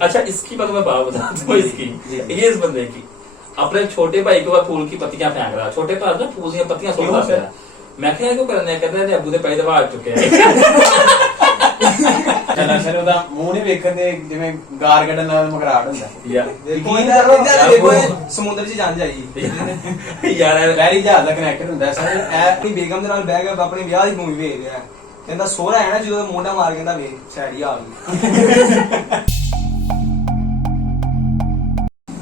अच्छा इसकी बात मैं बात बताता हूँ इसकी, ये इस बंदे की अपने छोटे भाई के ऊपर फूल की पत्तियां फेंक रहा, छोटे भाई ना फूल की पत्तियां सोच रहा है। मैं क्या क्यों करने कहते हैं अबू दे पहली दफा आ चुके हैं। चला सर ਉਹਦਾ ਮੂੰਹ ਨਹੀਂ ਵੇਖਦੇ ਜਿਵੇਂ ਗਾਰ ਕੱਢਣ ਨਾਲ ਮਗਰਾਟ ਹੁੰਦਾ ਯਾਰ देखो समुद्र च जान जाइए ਯਾਰ ਬੈਰੀ ਜਹਾਜ਼ ਦਾ ਕਨੈਕਟਰ ਹੁੰਦਾ ਸਰ ਇਹ अपनी बेगम ਦੇ ਨਾਲ ਬਹਿ ਕੇ ਆਪਣੇ ਵਿਆਹ ਦੀ ਮੂਵੀ ਵੇਖ ਰਿਹਾ ਕਹਿੰਦਾ ਸੋਹਰਾ ਹੈ ਨਾ ਜਦੋਂ ਮੋਢਾ ਮਾਰ ਕਹਿੰਦਾ ਵੇਖ ਸੈੜੀ ਆ गई।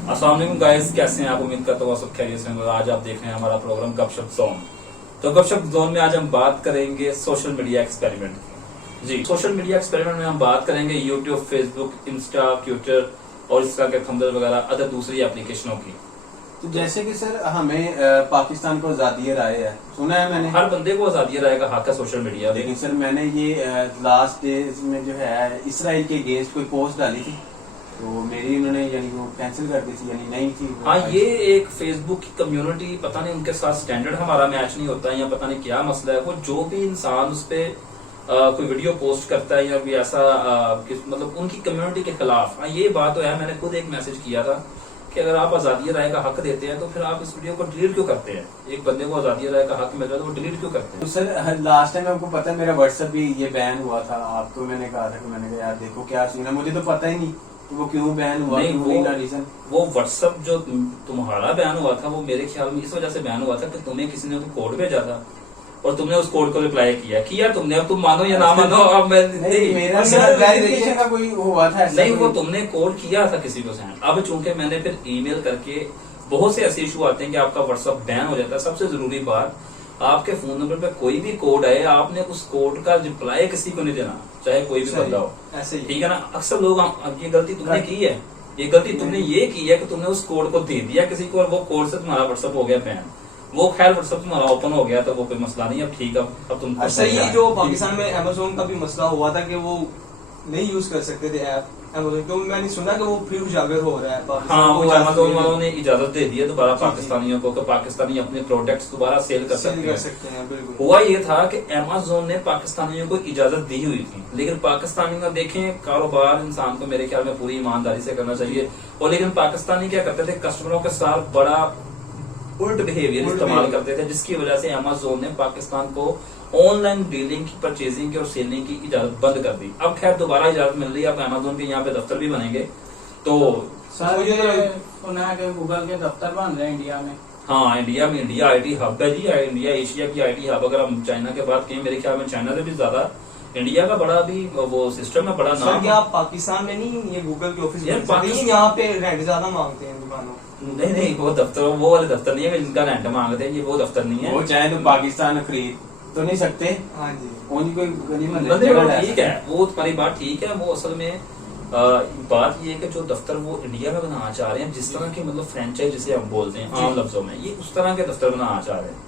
अस्सलाम वालेकुम गाइस, कैसे हैं आप? उम्मीद करता हूँ सब खैरियत से होंगे। आज आप देख रहे हैं हमारा प्रोग्राम गपशप जोन। तो गपशप जोन में आज हम बात करेंगे सोशल मीडिया एक्सपेरिमेंट की। जी, सोशल मीडिया एक्सपेरिमेंट में हम बात करेंगे यूट्यूब, फेसबुक, इंस्टा, ट्विटर और इसका के थंबनेल वगैरह अदर दूसरी एप्लीकेशनों की। तो जैसे कि सर हमें पाकिस्तान को आजादी राय है, सुना है मैंने, हर बंदे को आजादी राय का हक है सोशल मीडिया। लेकिन सर मैंने ये लास्ट डेज में जो है इसराइल के अगेंस्ट कोई पोस्ट डाली थी तो मेरी उन्होंने यानी वो कैंसिल कर दी थी, यानी नहीं थी। हाँ, ये एक फेसबुक की कम्युनिटी, पता नहीं उनके साथ स्टैंडर्ड हमारा मैच नहीं होता है या पता नहीं क्या मसला है। वो जो भी इंसान उस पे कोई वीडियो पोस्ट करता है या भी ऐसा मतलब उनकी कम्युनिटी के खिलाफ, हाँ ये बात तो है। मैंने खुद एक मैसेज किया था कि अगर आप आजादी राय का हक देते हैं तो फिर आप इस वीडियो को डिलीट क्यों करते हैं? एक बंदे को आजादी राय का हक मिल रहा है तो वो डिलीट क्यों करते हैं? तो सर लास्ट टाइम आपको पता है मेरा व्हाट्सएप भी ये बैन हुआ था, आपको मैंने कहा था कि मैंने कहा यार देखो क्या सीन है, मुझे तो पता ही नहीं तो वो क्यों बैन हुआ, वो व्हाट्सएप जो तुम्हारा बैन हुआ था वो मेरे ख्याल में इस वजह से बैन हुआ था कि तुम्हें किसी ने कोड भेजा था और तुमने उस कोड को रिप्लाई किया तुमने। अब तुम मानो या ना मानो, अब मेरा वेरिफिकेशन का कोई हुआ था नहीं, वो तुमने कोड किया था किसी को सेंड। अब चूंकि मैंने फिर ईमेल करके, बहुत से ऐसे इशू आते हैं कि आपका व्हाट्सएप बैन हो जाता है। सबसे जरूरी बात, आपके फोन नंबर पे कोई भी कोड आए, आपने उस कोड का रिप्लाई किसी को नहीं देना, चाहे कोई भी बंदा हो, ऐसे ठीक है ना। अक्सर लोग, ये गलती तुमने की है, ये गलती तुमने ये की है कि तुमने उस कोड को दे दिया किसी को और वो कोड से तुम्हारा व्हाट्सएप हो गया बैन। वो खैर व्हाट्सएप तुम्हारा ओपन हो गया तो वो कोई मसला नहीं, अब ठीक है, अब तुम अच्छा। ये जो पाकिस्तान में अमेज़न का भी मसला हुआ था कि वो नहीं यूज कर सकते थे ऐप अमेज़न, तो मैंने सुना कि वो फिर उजागर हो रहा है। हाँ, वो अमेज़न वालों ने इजाजत दे दी है दोबारा पाकिस्तानियों को कि पाकिस्तानी अपने प्रोडक्ट्स दोबारा सेल कर सकते हैं। बिल्कुल। हुआ ये था कि अमेज़न ने पाकिस्तानियों को इजाजत दी हुई थी, लेकिन पाकिस्तानियों का देखें कारोबार इंसान को मेरे ख्याल में पूरी ईमानदारी से करना चाहिए। और लेकिन पाकिस्तानी क्या करते थे, कस्टमरों के साथ बड़ा उल्ट बिहेवियर इस्तेमाल करते थे, जिसकी वजह से अमेज़न ने पाकिस्तान को ऑनलाइन डीलिंग की, परचेजिंग की और सेलिंग की इजाजत बंद कर दी। अब खैर दोबारा इजाजत मिल रही है, अब अमेज़न के यहाँ पे दफ्तर भी बनेंगे। तो सर ये सुना है कि गूगल के दफ्तर बन रहे हैं इंडिया में। हाँ, इंडिया में इंडिया आईटी हब है जी, इंडिया एशिया की आईटी हब। अगर हम चाइना के बात कहें, मेरे ख्याल में चाइना से भी ज्यादा इंडिया का बड़ा भी वो सिस्टम है, बड़ा नाम। क्या पाकिस्तान में नहीं ये गूगल के ऑफिस यहाँ पे रेंट ज्यादा मांगते हैं दुकानों? नहीं, वो दफ्तर, वो वाले दफ्तर नहीं है जिनका रेंट मांगते हैं, ये वो दफ्तर नहीं है। वो चाहे तो पाकिस्तान खरीद तो नहीं सकते। हाँ जी, कोई ठीक है, वो तुम्हारी बात ठीक है। वो असल में बात ये है कि जो दफ्तर वो इंडिया में बनाना चाह रहे हैं, जिस तरह के मतलब फ्रेंचाइज जिसे हम बोलते हैं आम लफ्जों में, ये उस तरह के दफ्तर बनाना चाह रहे हैं।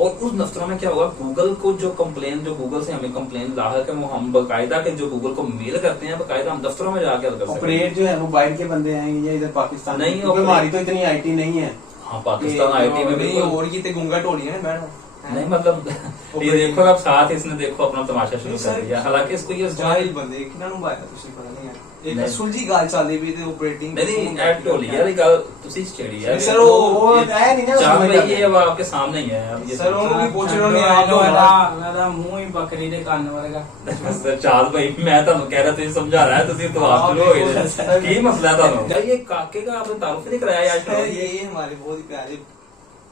और उस दफ्तरों में क्या होगा, गूगल को जो गूगल से हमें कंप्लेन लाहक है, वो हम बकायदा के जो गूगल को मेल करते हैं, बकायदा हम दफ्तरों में जाके हल कर सकते हैं। ऑपरेट जो है वो बाहर के बंदे हैं, ये इधर पाकिस्तान नहीं, क्योंकि हमारी तो इतनी आईटी नहीं है। हाँ, पाकिस्तान आईटी में भी और ये तो गुंगा टोली है ना मैडम। नहीं मतलब ये देखो, अब साथ इसने देखो अपना तमाशा शुरू कर दिया। हालांकि इसको ये जाहिल बंदे किन्हों बाया तुसी पता नहीं है, एक सुलझी गाल चलदी भी ते ऑपरेटिंग नहीं ऐड टोली यार, ये गल तुसी छेड़ी यार। सर वो है नहीं ना, चाल भाई ये अब आपके सामने ही है। अब ये सर उन्होंने भी पूछ रहे आप हो मुंह ही बकरी दे कान वर्गा। सर चाल भाई मैं ਤੁਹਾਨੂੰ ਕਹਿ ਰਿਹਾ, ਤੁਸੀਂ ਸਮਝਾ रहा है, ਤੁਸੀਂ तो आप शुरू हो गए। ਕੀ मसला है ਤੁਹਾਨੂੰ? ये काके का आपने तारुफ नहीं कराया आज तक? ये हमारे बहुत ही प्यारे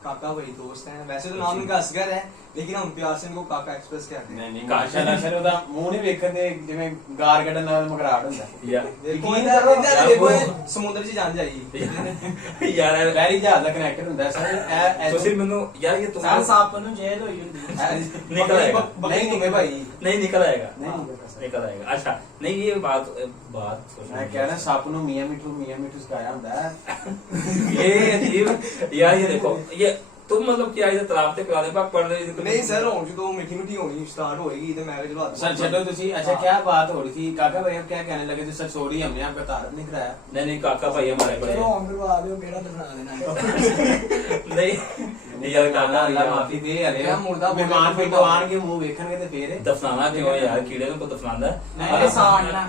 काका भाई दोस्त हैं। वैसे तो नाम इनका असगर है, लेकिन हम प्यार से इनको काका एक्सप्रेस कहते हैं। नहीं काशा सर ਉਹਦਾ ਮੂੰਹ ਨਹੀਂ ਵੇਖਦੇ ਜਿਵੇਂ ਗਾਰ ਕੱਢਣ ਨਾਲ ਮਗਰਾਟ ਹੁੰਦਾ यार देखो इधर देखो समुद्र च जान जाइए यार ਬੈਰੀ ਜਹਾਜ਼ ਦਾ ਕਨੈਕਟਰ ਹੁੰਦਾ ਸਰ ਇਹ ਤੁਸੀਂ ਮੈਨੂੰ यार ये सर तुम्हारा साहब ਨੂੰ जेल होई हुंदी। निकल आएगा। नहीं तुम्हें भाई नहीं निकल आएगा, नहीं निकल आएगा। अच्छा नहीं, ये बात ਮੈਂ ਕਹਿ ਰਿਹਾ ਸੱਪ ਨੂੰ ਮੀਆਂ ਮਿੱਠੂ ਸਿਖਾਇਆ ਹੁੰਦਾ ਹੈ। ये अजीब यार। ये देखो, ये तुम मतलब क्या इधर तलाबते कराने पाक पढ़ रहे हो? नहीं सर हों तो मीठी मीठी होनी स्टार्ट होएगी तो मैं चलो सर चलो तुसी अच्छा क्या बात हो रही थी काका भाई, अब क्या कहने लगे थे? सर सॉरी हमने आपका तारफ नहीं कराया। नहीं काका भाई हमारे बड़े चलो हम फिर आ गए बेड़ा दफना देना। नहीं यार काका अल्लाह माफी दे। अरे क्या मुर्दा मेहमान फिर तो आन के मुंह वेखणगे ते फिर दफनाना क्यों है यार? कीड़े को दफनाना है। नहीं साड़ना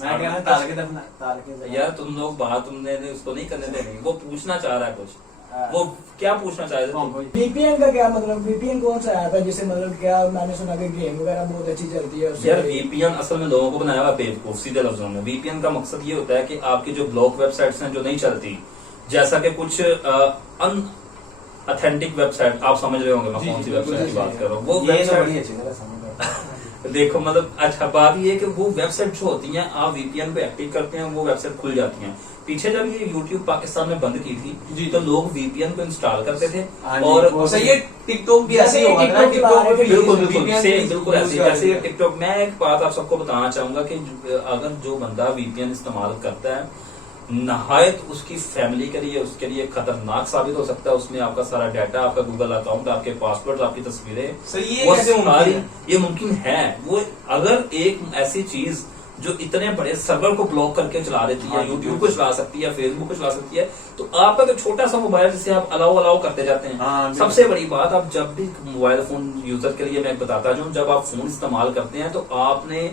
मैं कह रहा ताल के दफना यार तुम लोग बात तुमने उसको नहीं करने देनी, वो पूछना चाह रहा है कुछ। हाँ। वो क्या पूछना चाह रहे थे? वीपीएन का क्या मतलब, वीपीएन कौन सा ऐप है जिससे मतलब क्या मैंने सुना कि गेम वगैरह बहुत अच्छी चलती है उससे? यार वीपीएन असल में लोगों को बनाया हुआ बेवकूफ, सीधे लफ्जों में। वीपीएन का मकसद ये होता है कि आपकी जो ब्लॉक वेबसाइट्स हैं जो नहीं चलती, जैसा कि कुछ अनऑथेंटिक वेबसाइट, आप समझ रहे होंगे मैं कौन सी वेबसाइट की बात कर रहा हूँ, वो ये तो वेबसाइट बड़ी अच्छी तरह समझ आता देखो मतलब अच्छा बात ये है कि वो वेबसाइट जो होती हैं, आप वीपीएन पे एक्टिव करते हैं, वो वेबसाइट खुल जाती हैं। पीछे जब ये YouTube पाकिस्तान में बंद की थी जी। तो लोग वीपीएन को इंस्टॉल करते थे हाँ जी, और वो सही है, टिकटॉक भी ऐसे ही होगा ना, TikTok टिकटॉक पे भी बिल्कुल ये बिल्कुल VPN सेम बिल्कुल use ऐसे कर जैसे रहे हैं। टिकटॉक। मैं एक बात आप सबको बताना चाहूंगा कि अगर जो बंदा वीपीएन इस्तेमाल करता है, नहायत उसकी फैमिली के लिए, उसके लिए खतरनाक साबित हो सकता है। उसमें आपका सारा डाटा, आपका गूगल अकाउंट, आपके पासवर्ड, आपकी तस्वीरें, सही है, वो कैसे मुमकिन सारी है? ये मुमकिन है। वो अगर एक ऐसी चीज जो इतने बड़े सर्वर को ब्लॉक करके चला लेती है, हाँ, यूट्यूब को चला सकती है, फेसबुक को चला सकती है, तो आपका तो छोटा सा मोबाइल जिसे आप अलाउ अलाउ करते जाते हैं। हाँ, बिल्कुल। सबसे बड़ी बात, आप जब भी मोबाइल फोन यूजर के लिए मैं बताता हूँ, जब आप फोन इस्तेमाल करते हैं तो आपने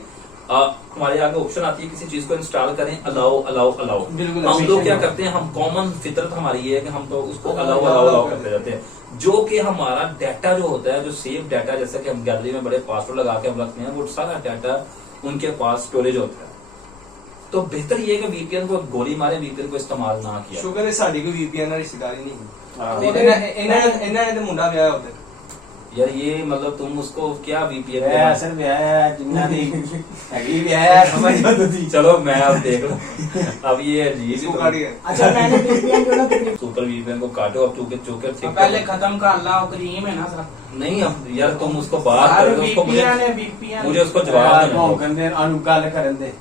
हमारे आगे ऑप्शन आती है किसी चीज को इंस्टॉल करें, अलाउ अलाउ अलाउ। बिल्कुल, हम हमेशा लोग क्या ही करते हैं, हम कॉमन फितरत हमारी ये है कि हम तो उसको हाँ, अलाउ अलाउ अलाउ अलाउ करते करते जाते हैं, जो कि हमारा डाटा जो होता है, जो सेव डाटा, जैसे कि हम गैलरी में बड़े पासवर्ड लगा के हम रखते हैं, वो सारा डाटा उनके पास स्टोरेज होता है। तो बेहतर ये है कि वीपीएन को गोली मारे, वीपीएन को इस्तेमाल ना किया। शुक्र है साड़ी को वीपीएन और रिश्तेदारी नहीं हाँ। है। इन्हें तो मुंडा ब्याह होता है। यार ये मतलब तुम उसको क्या वीपीएन है असल में है जिन्ना दी हैगी भी है समझ जाती थी। चलो मैं अब देख लो, अब ये अजीब इसको ही काट गया। अच्छा मैंने वीपीएन जो ना तकरीबन सुपर वीपीएन को काटो अब, चूके चूके अब पहले खत्म कर ला, वो क्रीम है ना सर। नहीं। अब यार तुम उसको बात सारे करो, उसको VPN है, मुझे VPN मुझे उसको जवाब देना भौंक दो। दे अनु गल करन दे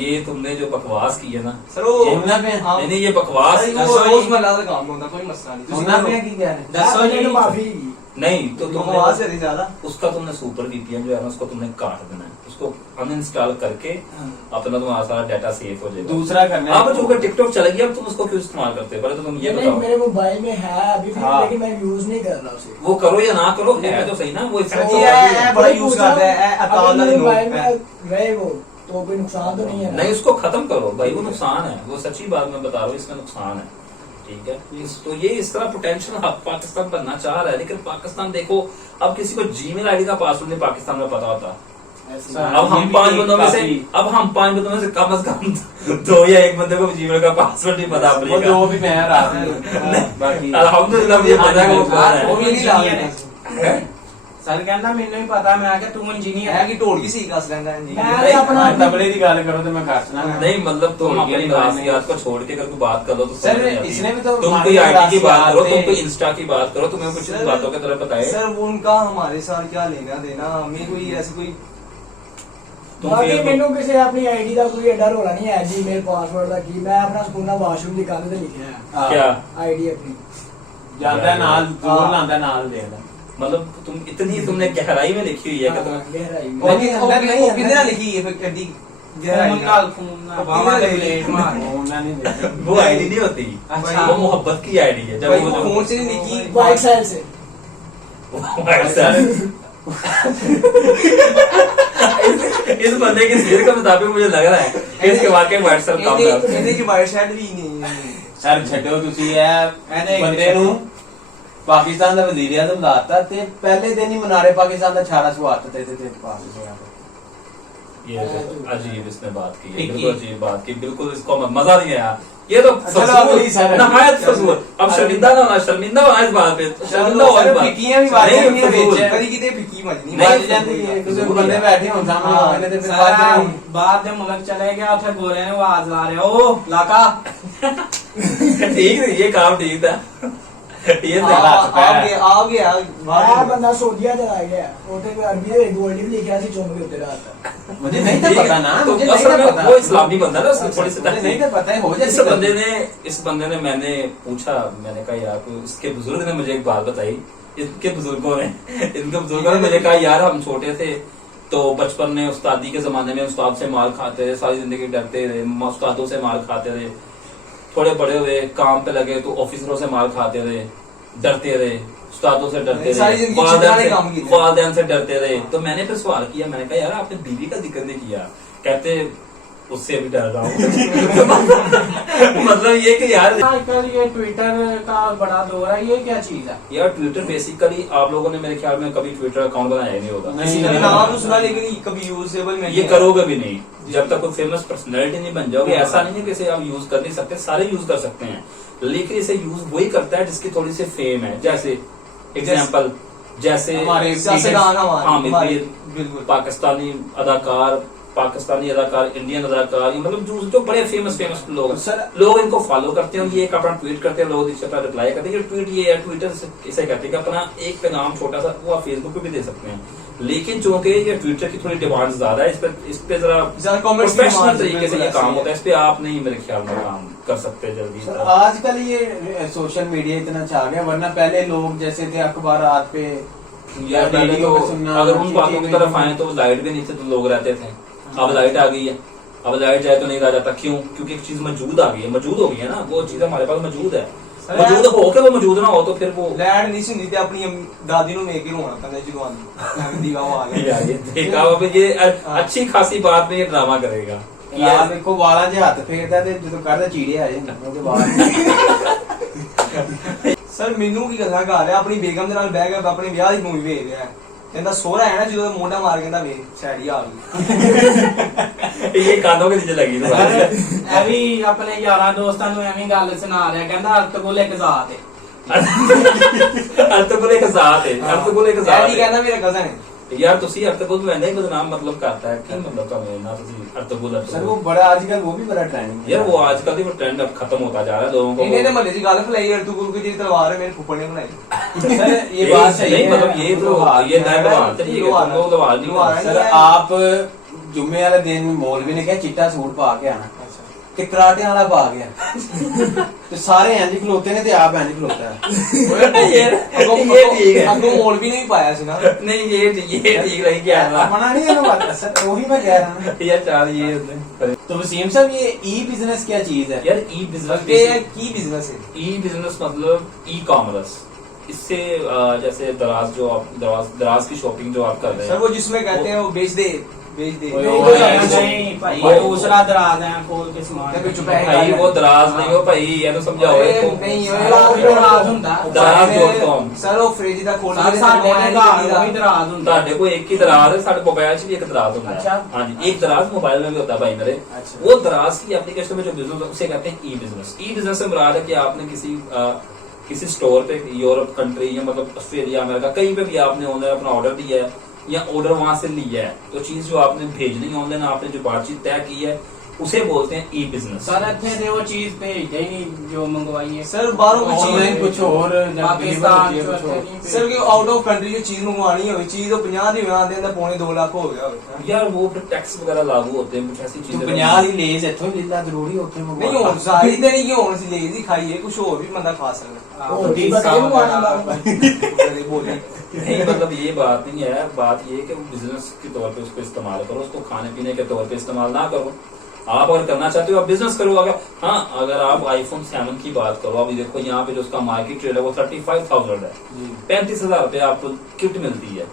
ये तुमने जो बकवास की है ना, सर वो सुनना पे हाँ। नहीं नहीं ये बकवास वो रोजमर्रा का काम होता, कोई मसला नहीं। सुनना पे की क्या है दसो मैंने जी। तो माफी नहीं तो तुम आवाज तुमने से ज्यादा उसका तुमने सुपर वीपीएन जो है ना उसको तुमने काट देना है, उसको अनइंस्टॉल करके अपना तुम्हारा सारा डाटा सेव हो जाएगा। दूसरा करना है। अब जो कि टिकटॉक चल गया, अब तुम उसको क्यों इस्तेमाल करते हो? पहले तो तुम ये नहीं, बताओ। मेरे मोबाइल में है अभी भी, हाँ। लेकिन मैं यूज नहीं कर रहा उसे। वो करो या ना करो, है तो सही ना वो सर, इफेक्ट ये है बड़ा यूज करता है अगर अकाउंट मेरे वाले मोबाइल लोग। में रहे वो तो कोई नुकसान तो नहीं है ना? नहीं, उसको खत्म करो भाई, वो नुकसान है, वो सच्ची बात मैं बता रहा हूँ, इसमें नुकसान है। ठीक है, तो ये इस तरह पोटेंशियल हब पाकिस्तान बनना चाह रहा है, लेकिन पाकिस्तान देखो, अब किसी को जीमेल आईडी का पासवर्ड नहीं पाकिस्तान में पता होता। ऐसे हाँ। अब हम ये भी 5 एक बंदों में से काफी- अब हम 5 बंदों में से कम 2 या 1 बंदे को जीमेल का पासवर्ड नहीं पता अपने वो का। दो भी मैं रात में बाकी अल्हम्दुलिल्लाह मुझे पता है वो कौन है। वो भी नहीं इंजीनियर लाया। है। सर कहना मैंने भी पता, मैं आके तू इंजीनियर है कि ढोल की सी कस लेंदा है जी। मैं अपना तबले की गल करो तो मैं कर सुना नहीं मतलब तुम तो अपनी ये नासियात को छोड़ के अगर कोई बात कर लो तो सर, समझ नहीं आती। इसने भी तो तुम हमारे कोई आईटी की बात करो, तुम नासियात कोई इंस्टा की बात करो, तुम्हें कुछ सर, बातों की तरह बताए। सर वो उनका हमारे साथ क्या लेना देना, हमें कोई ऐसे कोई तुम बाकी फिर- मैनू किसी अपनी आईडी का कोई डर होना नहीं है, जीमेल पासवर्ड का की मैं अपना स्कूल वाशरूम की कंध ते लिखा है क्या आईडी अपनी। ਜਾਂਦਾ ਨਾਲ ਜ਼ੋਰ हाँ। ਲਾਉਂਦਾ ਨਾਲ ਦੇਖਦਾ मतलब तुम इतनी तुमने गहराई में लिखी हुई है कि तुम गहराई में। और अंदर नहीं है, कितने लिखी है फिर कदी फोन नाल फोन ना बाबा के प्लेट मार। ਉਹਨਾਂ ਨੇ ਦੇਖਿਆ वो आईडी नहीं होती, अच्छा। वो मोहब्बत की आईडी है। जब भाई वो वो जो फोन से नहीं लिखी व्हाइट साइड से। इस बंदे की सीर के मुताबिक मुझे लग रहा है कि इसके वाकई व्हाट्सएप काम कर ਇਹਦੇ ਕੀ ਵਾਈਟ ਸ਼ਾਇਦ ਵੀ ਨਹੀਂ ਸਰ ਛੱਡੋ ਤੁਸੀਂ ਇਹ ਇਹਨੇ ਬੰਦੇ ਨੂੰ ਪਾਕਿਸਤਾਨ ਦਾ ਵਜ਼ੀਰ ਆਜ਼ਮ ਲਾਤਾ ਤੇ ਪਹਿਲੇ ਦਿਨ ਹੀ ਮਨਾਰੇ ਪਾਕਿस्तान ਦਾ ਛਾੜਾ ਸਵਾਤ ਤੇ ਪਾਸ ਹੋਇਆ ये तो अजीब इसने बात की है, एक बिल्कुल ही- अजीब बात की, बिल्कुल इसको मजा नहीं आया। ये तो चलो, अगली सर। नहायत फजूल। अब शर्मिंदा ना होना, शर्मिंदा होना इस बात पे, शर्मिंदा हो इस बात। ਫਿੱਕੀਆਂ ਵੀ ਵਾਜੀਆਂ नहीं, ਨਹੀਂ फजूल। ਵਿੱਚ ਕਦੀ ਕਿਤੇ ਫਿੱਕੀ ਵੱਜਣੀ नहीं, ਵੱਜ ਜਾਂਦੀ ਹੈ ਕਿਸੇ ਬੰਦੇ ਬੈਠੇ ਹੋਣ ਸਾਹਮਣੇ ਹੋਣਗੇ ਤੇ ਫਿਰ ਵੱਜ सारा ਜਾਣੀ बाहर जब मुल्क चले गया उठे गोरे ने आवाज ला रहे ओ लाका। ठीक है, ये काम ठीक था। ये हाँ। सही। ਆ ਗਿਆ मैं बंदा सऊदीया चला गया, उसे अरबी में गोल्ड भी लिखा सी चुम के उत्ते रात। मुझे नहीं था पता ना तो मुझे नहीं असल था में पता वो इस्लामी बंदा ना, उसको थोड़ी सी मुझे नहीं था पता है हो इस जाए बंदे ने मैंने पूछा, मैंने कहा यार तो इसके बुजुर्ग ने मुझे एक बात बताई, इनके बुजुर्गों ने मुझे कहा यार हम छोटे थे तो बचपन में उस्तादी के जमाने में उस्ताद से मार खाते थे, सारी जिंदगी डरते रहे, उस्तादों से मार खाते थे, थोड़े बड़े हुए काम पे लगे तो ऑफिसरों से मार खाते थे, डरते रहे, उस्तादों से डरते सारी रहे, जिंदगी छिपाने काम किए थे। वालिदैन से डरते रहे। तो मैंने फिर सवाल किया, मैंने कहा यार आपने बीवी का जिक्र नहीं किया। कहते उससे भी डर रहा हूँ। मतलब ये कि यार आजकल ये ट्विटर का बड़ा दौर है, ये क्या चीज है? यार ट्विटर बेसिकली आप लोगों ने मेरे ख्याल में कभी ट्विटर अकाउंट बनाया ही नहीं होगा। नहीं, सर नहीं, नाम तो सुना लेकिन कभी यूजेबल में ये करोगे भी नहीं जब तक कोई फेमस पर्सनैलिटी नहीं बन जाओगे। ऐसा नहीं है कि इसे आप यूज कर नहीं सकते, सारे यूज कर सकते हैं, लेकिन इसे यूज वही करता है जिसकी थोड़ी सी फेम है। जैसे एग्जाम्पल, जैसे हमारे सियासतदान हामिद हमारे मीर, बिल्कुल पाकिस्तानी अदाकार, इंडियन अदाकार, ये मतलब जो बड़े फेमस लोग हैं, सर, लोग इनको फॉलो करते हैं, ये एक अपना ट्वीट करते हैं, लोग इसका रिप्लाई करते हैं। ये ट्वीट ये है, ट्विटर इसे कहते हैं कि अपना एक पैगाम छोटा सा वो आप फेसबुक पे भी दे सकते हैं, लेकिन चूंकि ये ट्विटर की थोड़ी डिमांड ज्यादा है, इस पे जरा ज्यादा comments की प्रोफेशनल demand तरीके से ये बिल्कुल काम ऐसी होता है, इस पे आप नहीं मेरे ख्याल में काम कर सकते जल्दी। सर आजकल ये सोशल मीडिया इतना छा गया, वरना पहले लोग जैसे थे अखबारात पे यार पहले रेडियो तो पे सुनना, अगर उन बातों चिट्ठी की तरफ भेजना। आए तो लाइट भी नहीं थे तो लोग रहते थे। अब लाइट आ गई है, अब लाइट जाए तो नहीं रह जाता। क्यों? क्योंकि एक चीज मौजूद आ गई है, मौजूद हो गई है ना, वो चीज हमारे पास मौजूद है। सर, मौजूद हो के वो मौजूद ना हो तो फिर वो लैंड नहीं सुनती थी अपनी दादी नु मेके रोना पैंदा जगवानी दीवा आ गया यार ये देखा अब ये अच्छी खासी बात में ये ड्रामा करेगा। यार देखो वाला जे हथ फेरदा ते ਜਦੋਂ ਕਰਦਾ ਚੀੜੇ ਆ ਜਾਂਦੇ ਉਹਦੇ ਵਾਲ। ਸਰ ਮੈਨੂੰ ਕੀ ਗੱਲਾਂ ਕਰ ਰਿਹਾ, ਆਪਣੀ ਬੇਗਮ ਦੇ ਨਾਲ ਬਹਿ ਕੇ ਆਪਣੇ ਵਿਆਹ ਦੀ ਮੂਵੀ ਵੇਖ ਰਿਹਾ, ਕਹਿੰਦਾ ਸੋਹਰਾ ਹੈ ਨਾ ਜਦੋਂ ਮੋਢਾ ਮਾਰ ਕਹਿੰਦਾ ਵੇ ਸੈਡੀ ਆ ਗਈ। ये कानों के नीचे लगी तो बात है। ਇਹ ਵੀ ਆਪਣੇ ਯਾਰਾਂ ਦੋਸਤਾਂ ਨੂੰ ਐਵੇਂ ਗੱਲ ਸੁਣਾ ਰਿਹਾ, ਕਹਿੰਦਾ ਅਰਤਗੁਲ ਇੱਕ ਜ਼ਾਤ ਹੈ। अर्तगुल एक जात है, अर्तगुल एक जात ਸੈਡੀ है। ਕਹਿੰਦਾ ਮੇਰਾ ਕਜ਼ਨ ਹੈ। यार तुसी अर्तगुल तो ऐसा ही बदनाम मतलब करता है कि मतलब का ना तुसी अर्तगुल सर वो बड़ा आजकल वो भी बड़ा ट्रेंडिंग यार वो आजकल वो ट्रेंड अब खत्म होता जा रहा है लोगों ਇਹਨੇ ਤੇ को। ਮਹੱਲੇ ਦੀ ਗੱਲ ਫਲਾਈ ਅਰਤੁਗੁਲ की जी तलवार है मेरे फुफड़ ने बनाई। सर ये बात सही नहीं है, मतलब ये तो लोहार ये है। नया बवाल तो ठीक है, तुम लोग लवाल नहीं लोहार कर है। सर आप जुम्मे वाले दिन मौलवी ने कहा चिट्टा सूट पा के आना ते कराटे वाला पा गया ते सारे इंज खलोते ने ते आप इंज खलोता है। ये ठीक है। ਅੱਗੋਂ ਮੌਲਵੀ ਨੇ ਵੀ ਪਾਇਆ ਸੀ ਨਾ। नहीं ये ठीक रही क्या मना नहीं है बात सर, वही मैं कह रहा हूँ। यार चार ये उसने तो वसीम साहब ये ई बिजनेस क्या चीज है? यार ई बिजनेस ਅੱਗੇ ਕੀ ਬਿਜ਼ਨਸ ਹੈ? ई बिजनेस मतलब ई कॉमर्स। इससे जैसे दराज की शॉपिंग जो आप कर रहे सर हैं वो जिसमें कहते हैं वो बेच दे नहीं भाई भाई, दूसरा दराज है खोल के समान। ਤੇ ਚੁਪੈ भाई वो दराज नहीं हो भाई, ये तो समझाओ इसको। ਨਹੀਂ ਦਰਾਜ ਹੁੰਦਾ दराज.com ਸਰ ਉਹ ਫ੍ਰਿਜ ਦਾ ਖੋਲ ਸਰ ਸਾਡੇ ਨੇ ਘਰ ਵੀ ਦਰਾਜ ਹੁੰਦਾ। ਤੁਹਾਡੇ ਕੋਲ ਇੱਕ ਹੀ ਦਰਾज है, ਸਾਡੇ मोबाइल से भी एक दराज होता है। अच्छा। हाँ जी, एक दराज मोबाइल में भी होता है भाई मेरे। अच्छा। वो दराज की एप्लीकेशन में जो बिजनेस है उसे कहते हैं ई बिजनेस। ई बिजनेस से मुराद है कि आपने किसी स्टोर पे यूरोप कंट्री या मतलब ऑस्ट्रेलिया अमेरिका कहीं पे भी आपने ऑनलाइन अपना ऑर्डर दिया है या ऑर्डर वहां से लिया है, तो चीज जो आपने भेजनी है ऑनलाइन, आपने जो बातचीत तय की है उसे बोलते हैं ई बिजनेस। सर ਇੱਥੇ ਤੇ ਉਹ ਚੀਜ਼ ਭੇਜਦੇ ਹੀ ਨਹੀਂ ਜੋ ਮੰਗਵਾਈ ਹੈ। सर बाहरों की ऑनलाइन चीज कुछ और जब पाकिस्तान डिलीवर चो होती है कुछ और। ਇੱਥੇ ਨਹੀਂ सर कि आउट ऑफ कंट्री जो चीज मंगवानी हो चीज तो 50 ਦੀ ਬਣਾ ਦੇ ਪੌਣੇ 2 ਲੱਖ ਹੋ ਗਿਆ ਹੋਵੇ। यार वो फिर टैक्स वगैरह लागू होते हैं, कुछ ऐसी तो चीजें 50 ਦੀ ਲੇਜ਼ ਇੱਥੋਂ ਹੀ ਲੀਲਾ ਜ਼ਰੂਰੀ ਉੱਥੇ ਨਹੀਂ ਹੁਣ ਸਾਰੀ ਤੇ ਨਹੀਂ ਕਿ ਹੁਣ ਸੀ ਲੇਜ਼ੀ ਖਾਈਏ ਕੁਝ ਹੋਰ ਵੀ ਬੰਦਾ ਖਾ ਸਕਦਾ। और भी बताइए मंगवाने वाला। बड़े बोली नहीं मतलब ये बात नहीं है, बात ये है कि बिजनेस के तौर पे उसको इस्तेमाल करो, उसको खाने पीने के तौर पे इस्तेमाल ना करो। आप अगर करना चाहते हो आप बिजनेस करो। अगर आप आईफोन 7 की बात करो, अभी देखो यहाँ पे जो उसका मार्केट रेट है वो 35,000 है, 35,000 रुपए आपको किट मिलती है।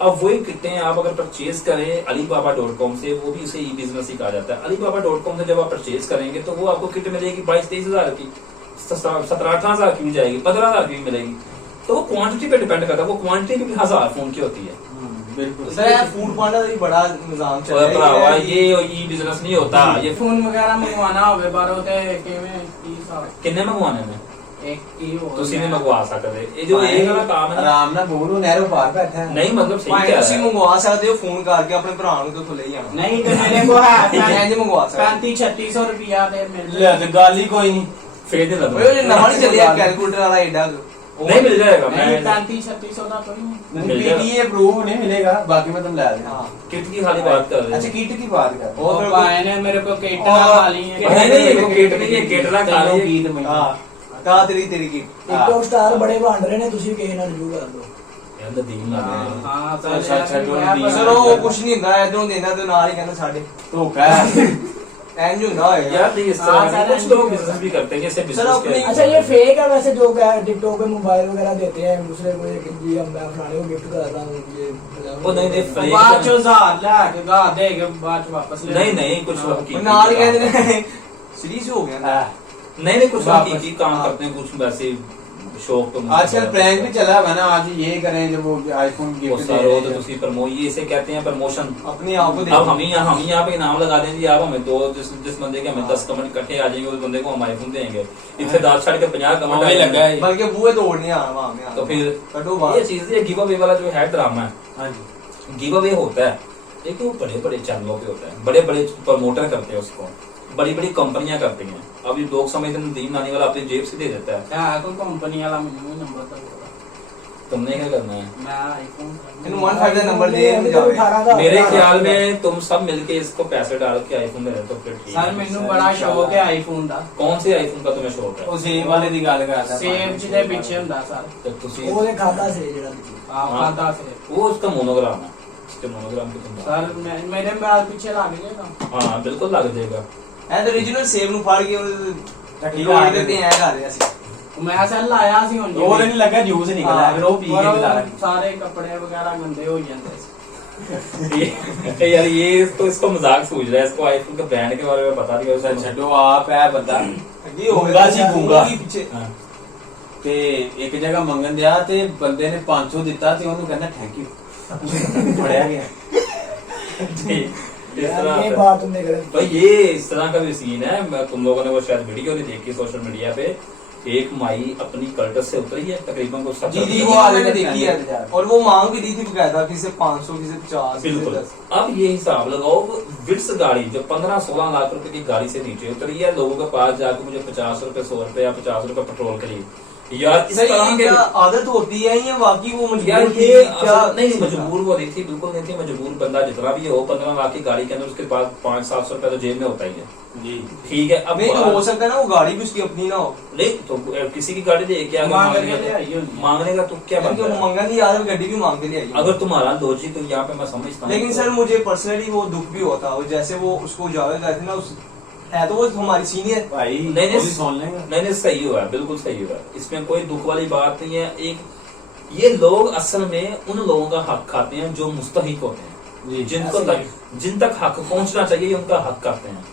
अब वही किटें आप अगर परचेज करें Alibaba.com से, वो भी उसे ई बिजनेस ही कहा जाता है। Alibaba.com से जब आप परचेज करेंगे तो वो आपको किट मिलेगी 22-23,000 की, 17-18,000 की भी जाएगी, 15,000 की भी मिलेगी। तो वो क्वांटिटी पे डिपेंड करता है, वो क्वांटिटी भी 1000 फोन की होती है। बिल्कुल सर फूड पांडा का भी बड़ा निजाम चल और रहा भरावा है ये ई बिजनेस नहीं होता। ये ਫੋਨ ਵਗੈਰਾ ਮੰਗਵਾਉਣਾ ਹੋਵੇ ਬਾਹਰੋਂ ਤੇ ਕਿਵੇਂ ਕੀ ਹਿਸਾਬ? किन्ने मंगवाने ने ਇੱਕ ਕੀ ਹੋ तुसी नहीं मंगवा सकते। ये जो ये वाला काम है ना, आराम ना बोलो नहरों पार बैठा है। नहीं मतलब सही ਭਾਵੇਂ कह ਤੁਸੀਂ रहा है। ਮੰਗਵਾ ਸਕਦੇ ਹੋ ਫੋਨ ਕਰਕੇ ਆਪਣੇ ਭਰਾ ਨੂੰ ਤੇ ਉੱਥੋਂ ਲੈ ਜਾਣਾ। ਨਹੀਂ ਤੇ ਮੇਰੇ ਕੋ ਹੈ ਇੰਜ ਮੰਗਵਾ ਸਕਦੇ 35-3600 ਰੁਪਿਆ ਤੇ ਮਿਲ ले तो गाल ही कोई नहीं। फेर नहीं ਓਏ ਉਹ लगता। ਨਵਾਂ ਨਹੀਂ ਚੱਲਿਆ ਕੈਲਕੂਲੇਟਰ ਵਾਲਾ ਐਡਾ नहीं मिल जाएगा। ਨਹੀਂ मैं 35-3600 ਦਾ ਕੋਈ ਨਹੀਂ। मिल जाएगा। पीटीए प्रूफ नहीं मिलेगा, बाकी मैं तुम ला देना। ਹਾਂ किट की खाली बात कर रहे अच्छा हैं। किट की बात कर। ਉਹ ਉਹ ਫਿਰ ਪਾਏ ਨੇ ਮੇਰੇ ਕੋ ਕੇਟਾ ਖਾ ਲਈ ਹੈ। नहीं वो किट नहीं है, किट ना खा ली। गीत में ਹਾਂ ਤਾਂ ਤੇਰੀ ਕੀ टिकटॉक स्टार बड़े बन रहे ने, तुसी किसी ਨਾਲ ਰਿਵਿਊ ਕਰ ਦਿਓ। यार तो दीन लग रहा है। ਹਾਂ ਅੱਛਾ, ਅੱਛਾ, ਸਰ ਉਹ ਕੁਛ ਨਹੀਂ ਹੁੰਦਾ ਇਧਰੋਂ ਦੇਣਾ ਤੇ ਨਾਲ ਹੀ ਕਹਿੰਦਾ ਸਾਡੇ धोखा है। एंज होना होएगा यार नहीं, इस हाँ, तरह सर, से कुछ लोग बिजनेस भी करते हैं कि इसे सर, बिजनेस अपनी- अच्छा ये फेक है वैसे जो टिकटॉक पे मोबाइल वगैरह देते हैं दूसरे को ये कि जी हम मैं फलाने को गिफ्ट कर रहा हूँ ये वो नहीं नहीं fake बाद तो चो जार ला के गा देगा बाद च वापस ले नहीं नहीं कुछ हाँ। हकीकी नाल काम कहते करते हैं। हैं सीरीज हो गया ना नहीं कुछ वापस, हकीकी काम हाँ। करते हैं, कुछ वैसे शौक तो आजकल प्रैंक भी चला हुआ है ना, आज ये करें जब वो आईफोन वो गिफ्ट दे सारो रहे तो हैं। तुसी प्रमो ये इसे कहते हैं प्रमोशन। अपने आप को अब हम यहाँ पे इनाम लगा देंगे, आप हमें दो जिस बंदे के हमें 10 कमेंट इकट्ठे आ जाएंगे उस बंदे को हम आईफोन देंगे। इतने 10 छाड़ के 50 कमेंट वही लगा है। बल्कि बुए तोड़ने आना वहां में तो फिर कटो ये बाहर चीज ये गिव अवे वाला जो है ड्रामा है, हाँ जी, गिव अवे होता है लेकिन वो बड़े बड़े चैनलों पे होता है, बड़े बड़े प्रमोटर करते हैं उसको, बड़ी बड़ी कंपनियां करती हैं। अब ये लोग समझते हैं नदीम नानी वाला अपनी जेब से दे देता है, क्या कोई कंपनी वाला मुझे नंबर तो बोला तुमने क्या करना है? मैं आईफोन इन 1 का नंबर दे अभी तो जावे 18,000 मेरे ख्याल में तुम सब मिलके इसको पैसे डाल के आईफोन दे रहे तो फिर ठीक सर है। ਮੈਨੂੰ बड़ा शौक है आईफोन ਦਾ कौन से आईफोन का तुम्हें शौक है? ਉਹ ਸੇਬ ਵਾਲੇ ਦੀ ਗੱਲ ਕਰਦਾ ਸੇਬ ਜਿਹਦੇ ਪਿੱਛੇ ਹੁੰਦਾ ਸਰ तो तुसी ਉਹਦੇ ਖਾਤਾ ਸੇ ਜਿਹੜਾ ਵਿੱਚ ਆਪ हाँ। ਖਾਤਾ ਸੇ वो उसका मोनोग्राम है, उसके मोनोग्राम की तुम ਸਰ ਮੇਰੇ ਬਾਲ ਪਿੱਛੇ ਲੱਗ ਜਾਏਗਾ हाँ बिल्कुल लग जाएगा। ਐ ਤਾਂ origignal ਸੇਬ ਨੂੰ ਫੜ ਕੇ ਢੱਕੀ ਲੋੜ ਲਾ ਦੇ ਤੇ ਐ ਕਰ ਰਿਹਾ ਸੀ ਮੈਂ ਸਰ ਲਾਇਆ ਸੀ ਹੁਣ ਉਹ ਨਹੀਂ ਲੱਗਾ ਜੂਸ ਨਿਕਲਿਆ ਫਿਰ ਉਹ ਪੀ ਕੇ ਵੀ ਲਾ ਲੱਗੀ ਸਾਰੇ ਕੱਪੜੇ ਵਗੈਰਾ ਗੰਦੇ ਹੋ ਜਾਂਦੇ ਸੀ यार ये तो इसको मजाक सूझ रहा है, इसको आईफोन के ब्रांड के बारे में बता दिया ਸਰ उसने। ਛੱਡੋ ਆਪ ਹੈ ਬੰਦਾ ਅੱਗੇ ਹੋ ਗੂੰਗਾ ਸੀ, ਗੂੰਗਾ। ਪਿੱਛੇ हाँ। ਤੇ ਇੱਕ ਜਗ੍ਹਾ ਮੰਗਣ ਦਿਆ ਤੇ ਬੰਦੇ ਨੇ 500 ਦਿੱਤਾ ਤੇ ਉਹਨੂੰ ਕਹਿੰਦਾ ਥੈਂਕ ਯੂ ਫੜਿਆ ਗਿਆ इस यार तरह ये से- बात तुमने गलत भाई ये इस तरह का भी सीन है, तुम लोगों ने वो शायद वीडियो नहीं देखी सोशल मीडिया पे, एक माई अपनी कल्टस से उतरी है तकरीबन कुछ जी 70 जी वो वो आगे मैंने तक देखी जाने है और वो मांग भी दी थी बकायदा किसी से 500 किसी से 50 किसी से बिल्कुल। 10 अब ये हिसाब लगाओ, वो विट्स गाड़ी जो 15-16 लाख रुपए की गाड़ी से नीचे उतरी है, लोगों के पास जाकर मुझे 50 रुपए 100 रुपए या 50 रुपए पेट्रोल खरीद, यार इस सर तरह ये के क्या आदत होती है या वाकई वो यार मजबूर थी ये क्या नहीं मजबूर वो नहीं थी, बिल्कुल नहीं थी मजबूर। बंदा जितना भी हो 15 लाख की गाड़ी के अंदर उसके पास 500-700 रुपए तो जेब में होता ही है, ਜੀ ठीक है। अब नहीं तो हो सकता है ना वो गाड़ी भी उसकी अपनी ना हो नहीं तो किसी की गाड़ी दे क्या मांग के ले आई होगी। मांगने का तो क्या क्योंकि बनता वो है? मंगा नहीं यार गड्डी भी मांग के ले आई अगर तुम्हारा लॉजिक तो यहाँ पे मैं समझता हूँ, लेकिन सर मुझे पर्सनली वो दुख भी होता वो जैसे वो उसको उजागर करते ना उस है तो वो हमारी सीनियर ਭਾਈ नहीं ਉਹ ਵੀ ਸੁਣ ਲੇਗਾ नहीं नहीं सही हुआ है, बिल्कुल सही हुआ है, इसमें कोई दुख वाली बात नहीं है। एक ये लोग असल में उन लोगों का हक खाते हैं जो मुस्तहिक होते हैं, जी, जिनको ऐसे तक जिन तक हक पहुंचना चाहिए उनका हक करते हैं।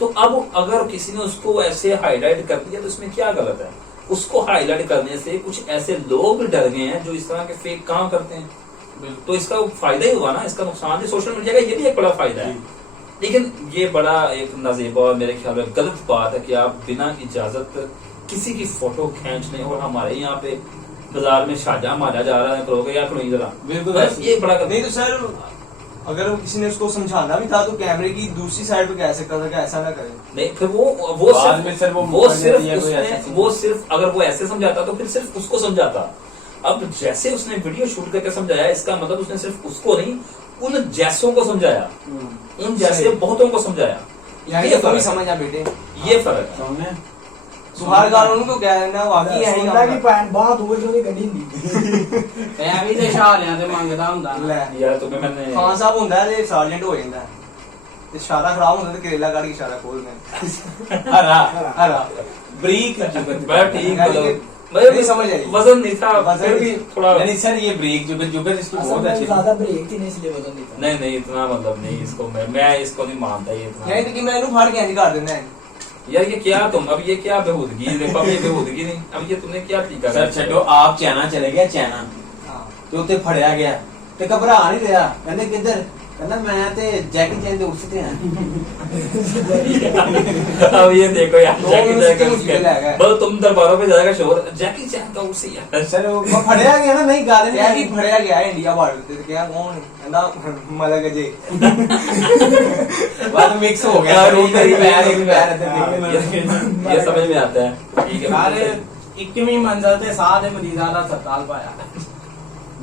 तो अब अगर किसी ने उसको ऐसे हाईलाइट कर दिया तो इसमें क्या गलत है? उसको हाईलाइट करने से कुछ ऐसे लोग डर गए हैं जो इस तरह के फेक काम करते हैं, तो इसका फायदा ही हुआ ना, इसका नुकसान भी सोशल मीडिया का ये भी एक बड़ा फायदा है। लेकिन ये बड़ा एक नजेबा और मेरे ख्याल में गलत बात है कि आप बिना इजाजत किसी की फोटो खींच लें और हमारे यहाँ पे बाजार में शाजा मारा जा रहा है, करोगे या करो जरा, बिल्कुल बस ऐसे। ये बड़ा नहीं तो सर अगर वो किसी ने उसको समझाना भी था तो कैमरे की दूसरी साइड पे कह सकता था कि ऐसा ना करें नहीं फिर वो बाद में सर वो वो मुकर सिर्फ देती है कोई ऐसा उसने सीन। वो सिर्फ अगर वो ऐसे समझाता तो फिर सिर्फ उसको समझाता। अब जैसे उसने वीडियो शूट करके समझाया, इसका मतलब उसने सिर्फ उसको नहीं उन जैसों को समझाया, उन जैसे सही। बहुतों को समझाया। यानी ये तो भी फर्क है, समझ आ बेटे ये फर्क है। ਸੁਣਨੇ सुहार गार उनको कह रहे ना वाकई यही ਸੁਣਦਾ ਕਿ काम ਪੈਂਟ ਬਾਹ ਦੂਰ ਤੋਂ ਕੱਢੀ ਹੁੰਦੀ ਐ ਵੀ ਤੇ ਸ਼ਾਲਿਆਂ ਤੇ ਮੰਗਦਾ ਹੁੰਦਾ ਨਾ। ਲੈ यार तुम्हें मैंने ਖਾਨ ਸਾਹਿਬ ਹੁੰਦਾ ਹੈ ਤੇ ਸਰਜੈਂਟ ਹੋ ਜਾਂਦਾ ਹੈ ਤੇ ਇਸ਼ਾਰਾ ਖਰਾਬ ਹੁੰਦਾ ਤੇ ਕਰੇਲਾ ਕੱਢ ਕੇ ਇਸ਼ਾਰਾ ਖੋਲਦੇ ਨੇ ਹਰਾ ਹਰਾ ਬਰੀਕ बड़ा ठीक यानी मतलब कि- मतलब नहीं समझ आई। वजन नहीं था, वजन फिर भी नहीं। थोड़ा नहीं सर ये ब्रेक जुगत जुगत इसकी असल बहुत में अच्छी ज्यादा ब्रेक थी नहीं इसलिए वजन नहीं था नहीं नहीं इतना मतलब नहीं इसको मैं इसको नहीं मानता ये नहीं इतना। तो कि मैं ਇਹਨੂੰ ਫੜ ਕੇ ਇੰਜ ਕਰ ਦਿੰਦਾ ਹੈ यार ये क्या तुम अब ये क्या बेहूदगी देखो, अब ये बेहूदगी नहीं, अब ये तुमने क्या तरीका ਸਰ ਛੱਡੋ ਆਪ ਚਾਈਨਾ ਚਲੇ ਗਿਆ ਚਾਈਨਾ ਹਾਂ ਤੇ ਉੱਥੇ ਫੜਿਆ ਗਿਆ ਤੇ ਘਬਰਾ ਨਹੀਂ ਰਿਹਾ ਕਹਿੰਦੇ ਕਿੱਧਰ ਕਹਿੰਦਾ ਮੈਂ ਤੇ ਜੈਕੀ ਚੈਨ ਦੇ ਉੱਤੇ ਆ अब ये देखो यार दो जैकी मिनट चैन का से उसके- मुश्किल है। बस तुम दरबारों पे जाएगा शोर जैकी चैन का उसी यार ਸਰ ਉਹ ਫੜਿਆ ਗਿਆ ਨਾ ਨਹੀਂ ਗੱਲ ਕਿਹਾ ਕਿ ਨਹੀਂ ਫੜਿਆ ਗਿਆ ਹੈ ਇੰਡੀਆ ਬਾਰਡਰ ਤੇ ਕਿਹਾ ਕੌਣ ਹੈ? ਕਹਿੰਦਾ ਮਲਕ ਜੇ ਬਾਅਦ ਮਿਕਸ ਹੋ ਗਿਆ यार, ਸਰ ਉਹ ये- ਪੈਰ ਇੱਕ ਪੈਰ ये समझ में आता है, ठीक है ਸਾਰੇ 21ਵੀਂ ਮੰਜ਼ਲ ਤੇ ਸਾਹ ਦੇ ਮਰੀਜ਼ਾਂ ਦਾ ਹਸਪਤਾਲ ਪਾਇਆ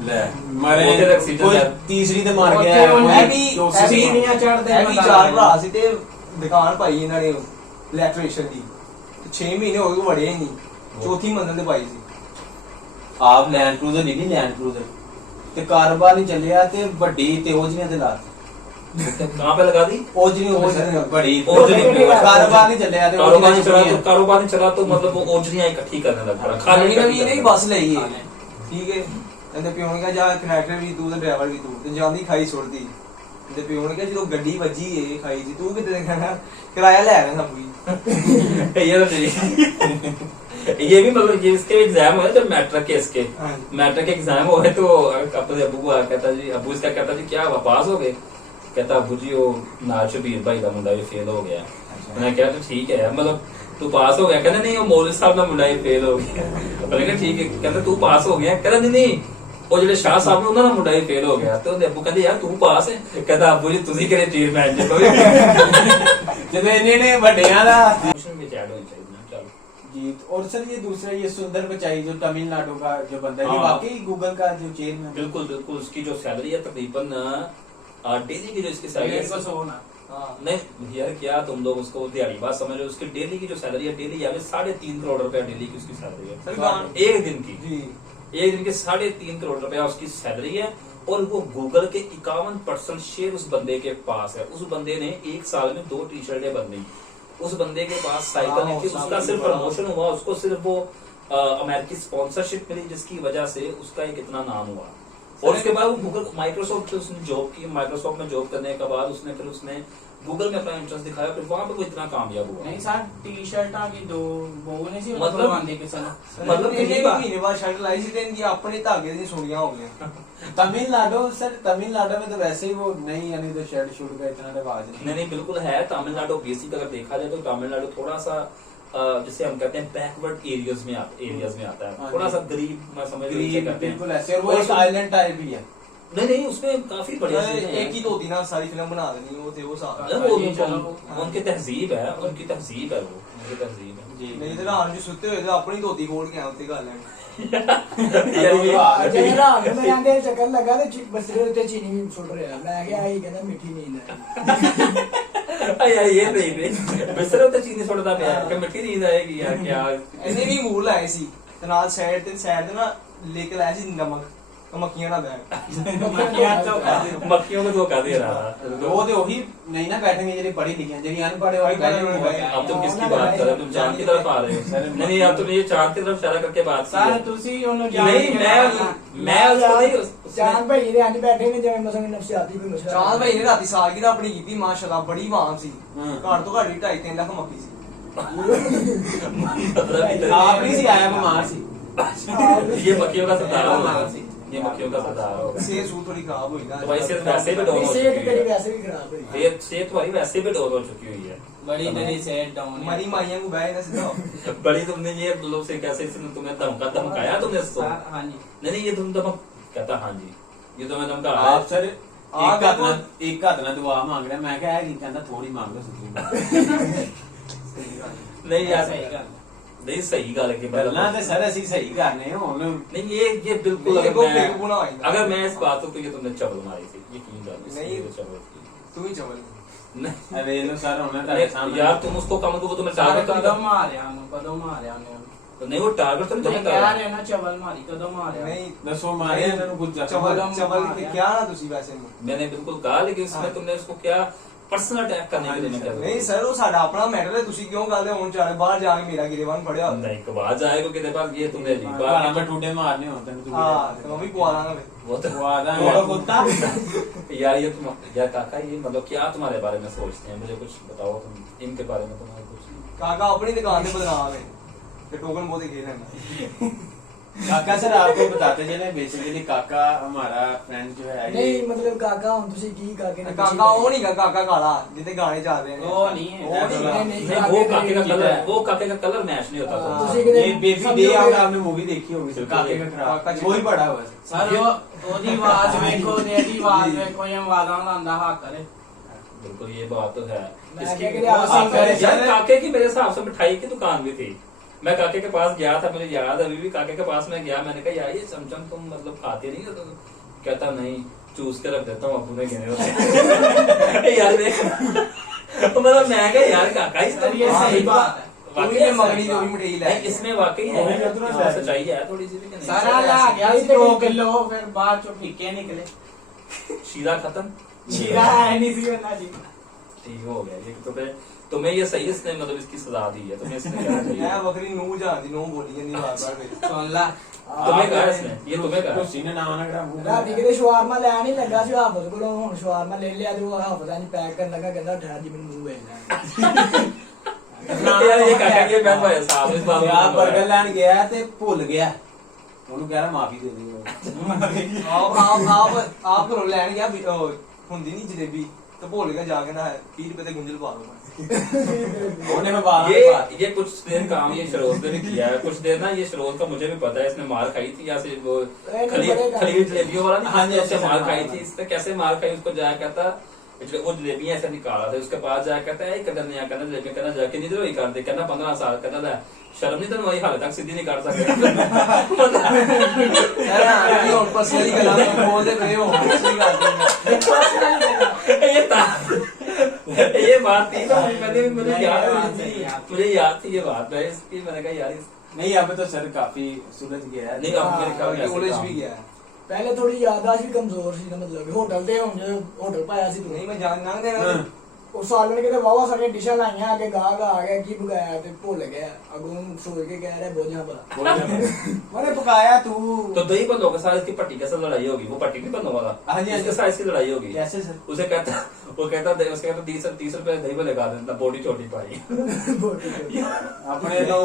ਲੈ ਮਰੇ ਉਹਦੇ ਤੱਕ ਸੀਜ਼ਨ ਕੋਈ ਹੈ। ਤੀਸਰੀ ਤੇ ਮਰ ਉੱਥੇ ਗਿਆ ਉਹਨੇ ਇਹ ਵੀ ਚੌਥੀ ਇਹ ਵੀ ਤੇ ਸੀਨੀਆਂ ਚੜ੍ਹਦੇ ਇਹ ਵੀ ਬੰਦਾ ਚਾਰ ਲਾਇਆ। ਭਰਾ ਸੀ ਤੇ ਦੁਕਾਨ ਪਾਈ ਇਹਨਾਂ ਨੇ ਇਲੈਕਟ੍ਰੀਸ਼ੀਅਨ ਦੀ 6 ਮਹੀਨੇ ਹੋ ਗਏ ਵੜੇ ਹੀ ਨਹੀਂ ਚੌਥੀ ਮੰਜ਼ਲ ਤੇ ਪਾਈ ਸੀ ਆਪ ਲੈਂਡ ਕਰੂਜ਼ਰ ਨਹੀਂ ਲੈਂਡ ਕਰੂਜ਼ਰ ਤੇ ਕਾਰੋਬਾਰ ਨਹੀਂ ਚੱਲਿਆ ਤੇ ਵੱਡੀ ਤੇ ਉਹ ਜੀਆਂ ਤੇ ਲਾਤ कहाँ पे लगा दी? ओजनी हो गई सर बड़ी ओजनी हो गई। कारोबार नहीं चले आते कारोबार नहीं चला तो कारोबार नहीं चला तो मतलब वो ओजनियां इकट्ठी करने लग पड़ा। ਖਾਲੀ ਨਵੀਂ ਨਹੀਂ ਬੱਸ ਲਈ ਹੈ ਠੀਕ ਹੈ ਇਹਦੇ ਪਿਓ ਨੇ ਕਿਹਾ ਜਾ ਕਨੈਕਟਰ ਵੀ ਤੂੰ ਤੇ ਡਰਾਈਵਰ ਵੀ ਤੂੰ ਤੇ ਜਾਂਦੀ ਖਾਈ ਸੁੱਟਦੀ ਇਹਦੇ ਪਿਓ ਨੇ ਕਿਹਾ ਜਦੋਂ ਗੱਡੀ ਵੱਜੀ ਏ ਖਾਈ ਜੀ ਤੂੰ ਕਿਤੇ ਕਹਿਣਾ ਕਿਰਾਇਆ ਲੈ ਰਹੇ ਸਭ ਵੀ ये तो नहीं। ये भी मतलब ये इसके एग्जाम हुए जब मैट्रिक के इसके हाँ। मैट्रिक के एग्जाम हुए तो अपने अबू को आया, कहता जी अबू इसका कहता जी क्या पास हो गए? कहता अबू जी वो नाच शबीर भाई का मुंडा भी फेल हो गया। मैंने कहा तो ठीक है मतलब तू पास हो गया? कहता नहीं वो मौलवी साहब का मुंडा ही फेल हो गया। मैंने कहा ठीक है। कहता तू पास हो गया? कहता नहीं नहीं ਉਹ ਜਿਹੜੇ ਸ਼ਾਹ ਸਾਹਿਬ ਨੇ ਉਹਨਾਂ ਦਾ ਮੁੰਡਾ ਹੀ ਫੇਲ ਹੋ ਗਿਆ ਤੇ ਉਹਦੇ ਅੱਬੂ ਕਹਿੰਦੇ ਯਾਰ ਤੂੰ ਪਾਸ ਹੈ? ਕਹਿੰਦਾ ਅੱਬੂ ਜੀ ਤੁਸੀਂ ਕਿਹੜੇ ਚੇਅਰਮੈਨ ਜੇ ਕੋਈ ਜਦੋਂ ਇੰਨੇ ਨੇ ਵੱਡਿਆਂ ਦਾ ਟਿਊਸ਼ਨ ਵਿੱਚ ਐਡ ਹੋਣੀ ਚਾਹੀਦੀ ना। चलो जी और सर ये दूसरा ये सुंदर पिचाई जो तमिलनाडु का जो बंदा है ये हाँ। वाकई गूगल का जो चेयरमैन बिल्कुल बिल्कुल उसकी जो सैलरी है तकरीबन डेली की जो इसकी सैलरी डेढ़ सौ है ना। ਹਾਂ नहीं यार क्या तुम लोग उसको दिहाड़ी बात समझ रहे हो? उसकी डेली की जो सैलरी है डेली यानी 3.5 करोड़ रुपया डेली की उसकी सैलरी है सरकार- एक दिन की। ਜੀ एक दिन के 3.5 करोड़ रुपया उसकी सैलरी है और वो गूगल के 51% शेयर उस बंदे के पास है। उस बंदे ने एक साल में 2 टी-शर्टें बदली। उस बंदे के पास साइकिल नहीं थी, उसका सिर्फ प्रमोशन हुआ, उसको सिर्फ वो अमेरिकी स्पॉन्सरशिप मिली जिसकी वजह से उसका एक इतना नाम हुआ। और उसके बाद वो गूगल माइक्रोसॉफ्ट से उसने जॉब की। माइक्रोसॉफ्ट में जॉब करने के बाद उसने गूगल में अपना इंटरेस्ट दिखाया, फिर वहां पे वो इतना कामयाब हुआ। नहीं सर टी शर्टा की दो वो नहीं सी मतलब- मतलब आंदे किसी ने मतलब ਇਹਨੇ किसी ਮਹੀਨੇ ਬਾਅਦ ਸ਼ਰਟ ਲਾਈ ਸੀ ਤੇ ਇਹਦੀ ਆਪਣੇ ਧਾਗੇ ਦੀ ਸੁਣੀਆਂ ਹੋ ਗਈਆਂ तमिलनाडु सर तमिलनाडु में तो वैसे ही वो नहीं यानी तो शर्ट शूट का इतना रिवाज नहीं नहीं बिल्कुल है। तमिलनाडु बेसिक अगर देखा जाए तो तमिलनाडु थोड़ा सा जिसे हम कहते हैं बैकवर्ड एरियाज में आता है, हाँ थोड़ा जी। सा गरीब मैं समझ ग्रीन लीजिए कहते बिल्कुल हैं। ऐसे और वो एक आइलैंड टाइप ही है। नहीं नहीं उसमें काफी बढ़िया चीजें हैं। ਇੱਕ ਹੀ ਧੋਤੀ ਨਾਲ ਸਾਰੀ ਫਿਲਮ ਬਣਾ ਦੇਣੀ ਉਹ ਤੇ ਉਹ ਸਾਥ अरे वो जी, चलो। उनकी तहजीब है, उनकी तहजीब है, वो उनकी तहजीब है। जी ਨਹੀਂ ਤੇ ਰਾਤ ਨੂੰ ਸੁੱਤੇ ਹੋਏ ਤੇ ਆਪਣੀ ਧੋਤੀ ਖੋਲ ਕੇ ਆ ਉੱਤੇ ਗੱਲ ਲੈਣ यार ये- ਜਿਹੜੇ ਰਾਤ ਨੂੰ ਮੈਂ ਆਂਦੇ ਚੱਕਰ ਲੱਗਾ ਤੇ ਬਸਰੇ ਉੱਤੇ ਚੀਨੀ ਵੀ ਸੁੱਟ ਰਿਹਾ। ਮੈਂ ਕਿਹਾ ਆਹੀ ਕਹਿੰਦਾ ਮਿੱਠੀ ਨੀਂਦ ਹੈ। यार ये नहीं बिस्तर तो चीनी छोड़ता मैं कि मिट्टी नींद आएगी यार क्या। ਇਹਨੇ ਵੀ ਮੂਰ ਲਾਏ ਸੀ ਤੇ ਨਾਲ ਸਾਈਡ ਤੇ ਨਾ ਲੈ ਕੇ ਲਾਇਆ ਸੀ ਨਮਕ ਤੇ ਮੱਖੀਆਂ ਦਾ ਬੈਗ मक्खियां तो मक्खियों को धोखा दे रहा वो तो वही नहीं ना बैठेंगे जेडी पढ़ी लिखी जेडी अनपढ़ है और अब तुम किसकी बात कर रहे हो? तुम चांद की तरफ आ रहे हो? नहीं नहीं अब तुम ये चांद की तरफ इशारा करके बात की सर है। ਤੁਸੀਂ ਉਹਨੂੰ नहीं मैं उसको नहीं ਚਾਂਦ ਭਾਈ ਦੇ ਅੱਜ ਬੈਠੇ ਨੇ ਜਿਵੇਂ ਮਸਲ ਨਫਸਿਆਤੀ ਕੋਈ ਮਸਲਾ ਚਾਂਦ ਭਾਈ ਨੇ ਰਾਤੀ ਸਾਲਗਿਰਾ ਆਪਣੀ ਕੀਤੀ ਮਾਸ਼ਾਅੱਲਾ ਬੜੀ ਵਾਂਗ ਸੀ ਹਾਂ। ਘੱਟ ਤੋਂ ਘੱਟ 2.5-3 ਲੱਖ ਮੱਖੀ ਸੀ मतलब आप नहीं सी आया बीमार सी ये मक्खियों का सरदार होगा। ये मक्खियों का सरदार होगा। ਸਿਹਤ ਸੂਤ ਥੋੜੀ ਖਰਾਬ ਹੋਈ ਨਾ तो भाई सिर्फ वैसे भी डाउन हो ਸਿਹਤ चुकी ਤੇਰੀ है। ਵੈਸੇ ਵੀ ਖਰਾਬ ਹੋਈ ये सेहत तुम्हारी वैसे भी डाउन हो चुकी हुई है। बड़ी तेरी सेट डाउन है ਮਰੀ ਮਾਈਆਂ ਨੂੰ ਬਹਿ ਨਾ ਸਿੱਧਾ बड़ी तुमने ये लोग से कैसे इसने तुम्हें धमकाया तुमने इसको? सर हाँ जी नहीं ये तुम धमक कहता हाँ जी ये तुम्हें धमका आप सर आप एक हाथ ना दुआ मांग रहा मैं क्या है कहता थोड़ी मांग लो सच्ची नहीं यार सही गल नहीं सही गल है कि गल्ला ते सर ਅਸੀਂ सही करने हुन नहीं ये बिल्कुल नहीं, अगर वो मैं बेवकूफ़ हो जाएगा। अगर मैं इस बात को तो ये तुमने चबल मारी थी यकीन जान नहीं। चबल थी ਤੂੰ ਹੀ ਚਵਲ नहीं अरे लो सर होना तारे सामने यार तुम उसको कम को वो तुम्हें सर टारगेट कदम मारिया ਉਹਨੂੰ कदम मारिया ਉਹਨੇ तो नहीं वो टारगेट तो नहीं ਤੁਸੀਂ तुम्हें ਕਹਿ कर ਰਹੇ ਹੋ ਨਾ ਚਵਲ ਮਾਰੀ ਕਦਮ ਮਾਰਿਆ ਨਹੀਂ दसो मारे ਇਹਨਾਂ ਨੂੰ ਕੁਝ ਚਵਲ कदम ਚਵਲ मारिया। ਕਿਹਾ ਨਾ ਤੁਸੀਂ ਵੈਸੇ ਨੂੰ मैंने बिल्कुल कहा लेकिन उसमें हाँ। तुमने उसको क्या पर्सनल अटैक करने के लिए मैं क्या ਨਹੀਂ ਸਰ ਉਹ ਸਾਡਾ ਆਪਣਾ ਮੈਟਰ ਹੈ ਤੁਸੀਂ ਕਿਉਂ ਕਰਦੇ ਹੋ ਹੁਣ ਚਾਰੇ ਬਾਹਰ ਜਾ ਕੇ ਮੇਰਾ ਗਿਰੇਵਾਨ ਫੜਿਆ नहीं कबाज आएगा कि तेरे पास ये तुमने अजीब ਬਾਹਰ बात ਮੈਂ ਟੂਡੇ ਮਾਰਨੇ ਹੋ ਤੈਨੂੰ ਤੂੰ ਹਾਂ ਤੇ ਮੈਂ ਵੀ ਪਵਾ ਦਾਂਗਾ ਫਿਰ वो तो वो आधा मेरा कुत्ता यार ये तुम यार काका ये मतलब क्या तुम्हारे बारे में सोचते हैं मुझे कुछ बताओ तुम इनके बारे में तुम्हारा कुछ ਕਾਕਾ ਆਪਣੀ ਦੁਕਾਨ ਤੇ ਬਦਨਾਮ ਹੈ ਤੇ ਟੋਕਨ ਬਹੁਤੇ ਖੇਲ ਲੈਂਦਾ काका सर आपको बताते चले बेसिकली काका हमारा फ्रेंड जो है ये ਨਹੀਂ ਮਤਲਬ ਕਾਕਾ ਹੁਣ ਤੁਸੀਂ ਕੀ ਕਾਕੇ ਨੇ ਕਾਕਾ ਉਹ ਨਹੀਂਗਾ ਕਾਕਾ ਕਾਲਾ ਜਿੱਤੇ ਗਾਣੇ ਚੱਲ ਰਹੇ ਨੇ ਉਹ ਨਹੀਂ ਹੈ ਉਹ ਨਹੀਂ ਗਾ। नहीं, नहीं वो काके का कलर वो काके का कलर मैच नहीं होता था ਤੁਸੀਂ ਕਿਤੇ ये बेबी डे आपने मूवी देखी होगी काके का काका खराब जी। वही पड़ा हुआ है ਸਰ ਉਹਦੀ ਆਵਾਜ਼ ਵੇਖੋ ਤੇ ਇਹਦੀ ਆਵਾਜ਼ ਵੇਖੋ ਇਹ ਆਵਾਜ਼ਾਂ ਲਾਉਂਦਾ ਹੱਕ ਕਰੇ बिल्कुल ये बात तो है मैं इसकी क्या कह रहा हूँ, यार काके की मेरे हिसाब से मिठाई की दुकान भी थी मैं काके के पास गया था मुझे याद है अभी भी काके के पास मैं गया मैंने कहा यार ये चमचम तुम मतलब खाते नहीं हो तो कहता नहीं चूस के रख देता हूँ अपू ने गिने होते यार देख तो मतलब मैं कहा यार काका ही सर ये सही बात है ਤੂੰ ਵੀ ਮਗਣੀ ਜੋ ਵੀ ਮਠਿਆਈ ਲੈ नहीं, इसमें वाकई है वो भी कहते हैं ना, हाँ, सच्चाई है थोड़ी सी लेकिन ਸਾਰਾ ਲਾ ਗਿਆ ਸੀ 2 ਕਿਲੋ ਫਿਰ ਬਾਅਦ ਚੋਂ ਫੀਕੇ ਨਿਕਲੇ शीरा खत्म जीरा है नहीं सी वरना जी। ठीक हो गया ये तुम्हें ये सही इसने मतलब इसकी सजा दी है, तुम्हें इसने कहना मैं चाहिए। बकरी नू जानदी नू बोली जंदी बार-बार मेरी। सुन ला तुम्हें कहा इसने, ये तुम्हें कहा। खुशी ने नाम ना करा मुंह ਰਾਤੀ ਕਿਤੇ ਸ਼ਵਾਰਮਾ ਲੈਣ ਹੀ ਲੱਗਾ ਸੀ ਹਾਫਤ ਕੋਲੋਂ, ਹੁਣ ਸ਼ਵਾਰਮਾ ਲੈ ਲਿਆ ਤੇ ਉਹ ਹਾਫਤਾਂ ਚ ਪੈਕ ਕਰਨ ਲੱਗਾ, ਕਹਿੰਦਾ ਠਹਿਰ ਜੀ ਮੈਨੂੰ ਮੂੰਹ ਵੇਚਣਾ। यार ये काका के मैं भाई साहब इस बात ਯਾਰ 버ਗਰ ਲੈਣ ਗਿਆ ਤੇ ਭੁੱਲ ਗਿਆ, ਉਹਨੂੰ ਕਹਿ ਰਿਹਾ ਮਾਫੀ ਦੇ ਦੇ। ਆਪ ਘਰੋਂ ਲੈਣ ਗਿਆ ਵੀ ਉਹ ਹੁੰਦੀ ਨਹੀਂ ਜਲੇਬੀ ਤੇ ਭੁੱਲ ਗਿਆ ਜਾ ਕੇ ਨਾ 30 ਰੁਪਏ ਤੇ ਗੁੰਝਲ ਪਾ ਦੋ। ਉਹਨੇ ਮੈਂ ਬਾਹਰ ये कुछ देर काम ये शरोज ने भी किया है, कुछ देर ना ये शरोज का मुझे भी पता है, इसने मार खाई थी या से वो खलील जलेबियों वाला नहीं, हाँ जी, उससे अच्छा, मार हाँ, खाई हाँ। थी। इसने कैसे मार खाई उसको जाया कहता वो जलेबियां ऐसे निकाला था, उसके पास जाया कहता है कदर नहीं कहना जलेबी कहना जाके नहीं वही कर दे, कहना 15 साल कहना ला शर्म नहीं तेन वही हाल तक सीधी नहीं कर ਹੁਣ ਪਰਸਨਲੀ ਗੱਲਾਂ ਬੋਲਦੇ ਪਏ ਹੋ ਸਹੀ ਗੱਲ ये बात थी तो मुझे याद थी ये बात है इसकी। मैंने कहा यार नहीं, अब तो सर काफी सुलझ गया है। नहीं अब मेरे ख्याल में ऐसे ਕਾਲਜ काम- ਵੀ ਗਿਆ ਪਹਿਲੇ ਥੋੜੀ ਯਾਦਾਸ਼ਤ ਵੀ ਕਮਜ਼ੋਰ ਸੀ ਨਾ, ਮਤਲਬ ਹੋਟਲ ਤੇ ਹੁਣ ਜੇ ਹੋਟਲ ਪਾਇਆ ਸੀ ਨਹੀਂ ਤੂੰ, ਮੈਂ ਜਾਣ ਲੰਘਦੇ ਹਾਂ। ਉਹ ਸਾਲਣ ਕਿਤੇ ਵਾਵਾ ਸਾਰੀਆਂ ਡਿਸ਼ਾਂ ਲਾਈਆਂ, ਅੱਗੇ ਗਾਹਕ ਆ ਗਿਆ ਕੀ ਪਕਾਇਆ ਤੇ ਭੁੱਲ ਗਿਆ, ਅੱਗੋਂ ਸੋਚ ਕੇ ਕਹਿ ਰਿਹਾ ਬੋਝਾਂ ਭਲਾ। मैंने पकाया तू तो दही बंदों के साथ इसकी पट्टी के साथ लड़ाई होगी, वो पट्टी नहीं बंदों वाला, हाँ जी, हाँ इसके जी। साथ इसकी लड़ाई होगी। कैसे सर? उसे कहता वो कहता उसके कहता 30 रुपए दही पे लगा देता, बॉडी छोटी पाई। अपने तो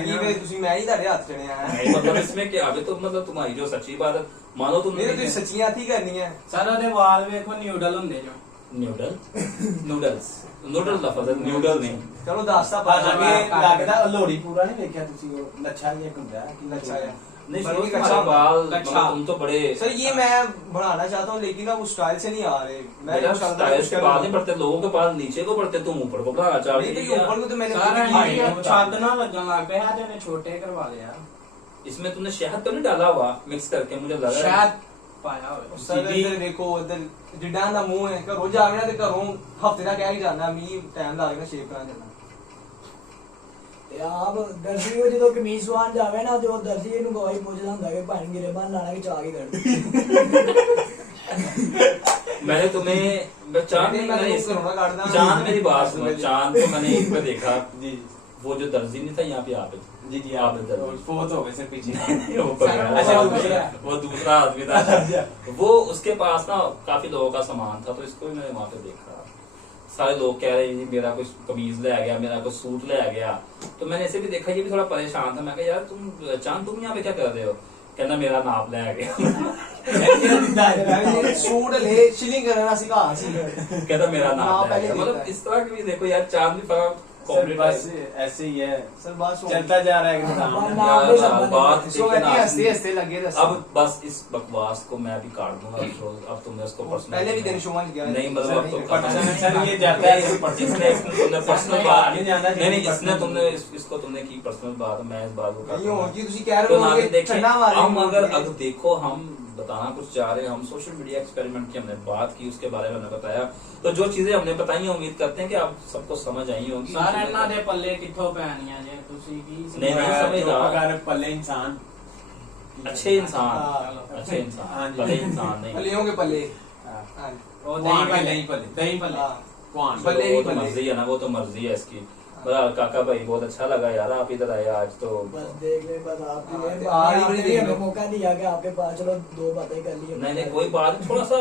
ਕੀ ਵੇ ਤੁਸੀਂ ਮੈਂ ਹੀ ਤੁਹਾਡੇ ਹੱਥ ਚੜਿਆ ਹੈ नहीं, मतलब इसमें क्या अभी तो मतलब तुम्हारी जो सच्ची बात है, मानो तुम ਮੇਰੇ ਤੁਸੀਂ ਸੱਚੀਆਂ ਥੀ ਕਰਨੀਆਂ ਸਰ ਉਹਦੇ ਵਾਲ ਵੇਖੋ ਨਿਊਡਲ ਹੁੰਦੇ ਜੋ। नूडल्स नूडल लफज है, न्यूडल नहीं। ਚਲੋ ਦੱਸਦਾ बस अगे लगदा लोड़ी पूरा नहीं देखा तुसी वो लच्छा ये ਹੁੰਦਾ है कि अच्छा है। नहीं बल्कि शुरू कच्चा तुम्हारे बाल कच्चा। मतलब तुम तो बड़े सर ये मैं बनाना चाहता हूँ लेकिन ना उस स्टाइल से नहीं आ रहे मैं मेरा वो चाहता हूँ स्टाइलिश उसके बाल नहीं पड़ते, लोगों के बाल नीचे को पड़ते, तुम ऊपर को बढ़ाना चाह नहीं, रही नहीं, ऊपर हो। को तो मैंने ਸਾਰਾ खुद ही ਇਹ किया। ਛੱਦ ਨਾ ਲੱਗਣ ਲੱਗ ਪਿਆ ਤੇ ਉਹਨੇ ਛੋਟੇ ਕਰਵਾ ਲਿਆ। इसमें तुमने शहद तो नहीं डाला हुआ मिक्स करके, मुझे लगा ਸ਼ਾਇਦ ਪਾਇਆ ਹੋਵੇ। सर इधर देखो इधर जिड्डां दा मुंह है घरों जावे ना ते घरों हफ्ते दा कह के जाना मी टाइम ला के शेप करा देना ਤੇ ਆਪ ਦਰਜੀ ਉਹ ਜਦੋਂ ਕਮੀਜ਼ ਸਵਾਨ ਜਾਵੇ ਨਾ ਤੇ ਉਹ ਦਰਜੀ ਇਹਨੂੰ ਗਵਾਈ ਪੁੱਛਦਾ ਹੁੰਦਾ ਕਿ ਭਾਈ ਗਿਰੇ ਬੰਨ ਲਾਣਾ ਕਿ ਚਾਹ ਕੇ ਕੱਢ। मैंने तुम्हें चांद नहीं, मैं तो घरों काट दा। चांद मेरी बात सुनो, चांद को मैंने एक पे देखा, जी वो जो दर्जी नहीं था यहाँ पे आप जी जी आप आप दर्जी फोत हो गए सर पीछे वो पकड़ा। अच्छा, वो दूसरा। वो दूसरा आदमी था, वो उसके पास ना काफी लोगों का सामान था, तो इसको भी मैंने वहां पे देखा। सारे लोग कह रहे हैं जी मेरा कुछ कमीज ले आ गया, मेरा कुछ सूट ले आ गया, तो मैंने ऐसे भी देखा, ये भी थोड़ा परेशान था। मैं कहा यार तुम चांद तुम यहाँ पे क्या कर रहे हो? कहना मेरा नाप ले आ गया। सूट ले शिलिंग करना सिखा सी कहता मेरा नाप ले आ पहले गया। मतलब देखा है। इस तरह की भी देखो यार, चांद भी फका सर बस ऐसे ही है, सर बात सुन चलता जा रहा है इंसान। बात सो देखिए ना, हंसते हंसते लगे रस्ते अब बस इस बकवास को मैं भी काट दूंगा, अब तुमने उसको पर्सनल पहले भी दिन शुमान गया नहीं मतलब अब तो पर्सनल सर ये जाता है ये इसने तुमने पर्सनल बात नहीं जानना नहीं नहीं चाहिए, इसने तुमने इसको तुमने की पर्सनल बात, मैं इस बात को नहीं काटूंगा। होगी तुसी कह तो रहे ना हो कि कि देखिए ठंडा मारे हम अगर देखो हम बताना कुछ चाह रहे हैं, हम सोशल मीडिया एक्सपेरिमेंट की हमने बात की, उसके बारे में हमने बताया, तो जो चीजें हमने बताई उम्मीद करते हैं कि आप सबको समझ आई होंगी। ਸਰ ਇਹਨਾਂ ਦੇ ਪੱਲੇ ਕਿੱਥੋਂ ਪੈਣੀਆਂ ਜੇ ਤੁਸੀਂ ਕੀ नहीं, नहीं, समझदार। अगर पल्ले इंसान अच्छे इंसान, हाँ। अच्छे इंसान, हाँ जी। भले इंसान नहीं। पल्लियों के पल्ले हाँ। हाँ। ਉਹ वहाँ के ਦਹੀਂ नहीं पल्ले। ਦਹੀਂ ਪੱਲੇ हाँ। कौन पल्ले वो भी तो पल्ले। मर्जी है ना, वो तो मर्जी है इसकी। बड़ा काका भाई बहुत अच्छा लगा यार, आप इधर आए आज तो। बस देख ले, बस आपकी हाँ, मेहरबानी, आ रही आपने बड़ी भी देर हमें में। मौका दिया कि आपके पास चलो दो बातें कर ली। नहीं नहीं कोई बात नहीं, थोड़ा सा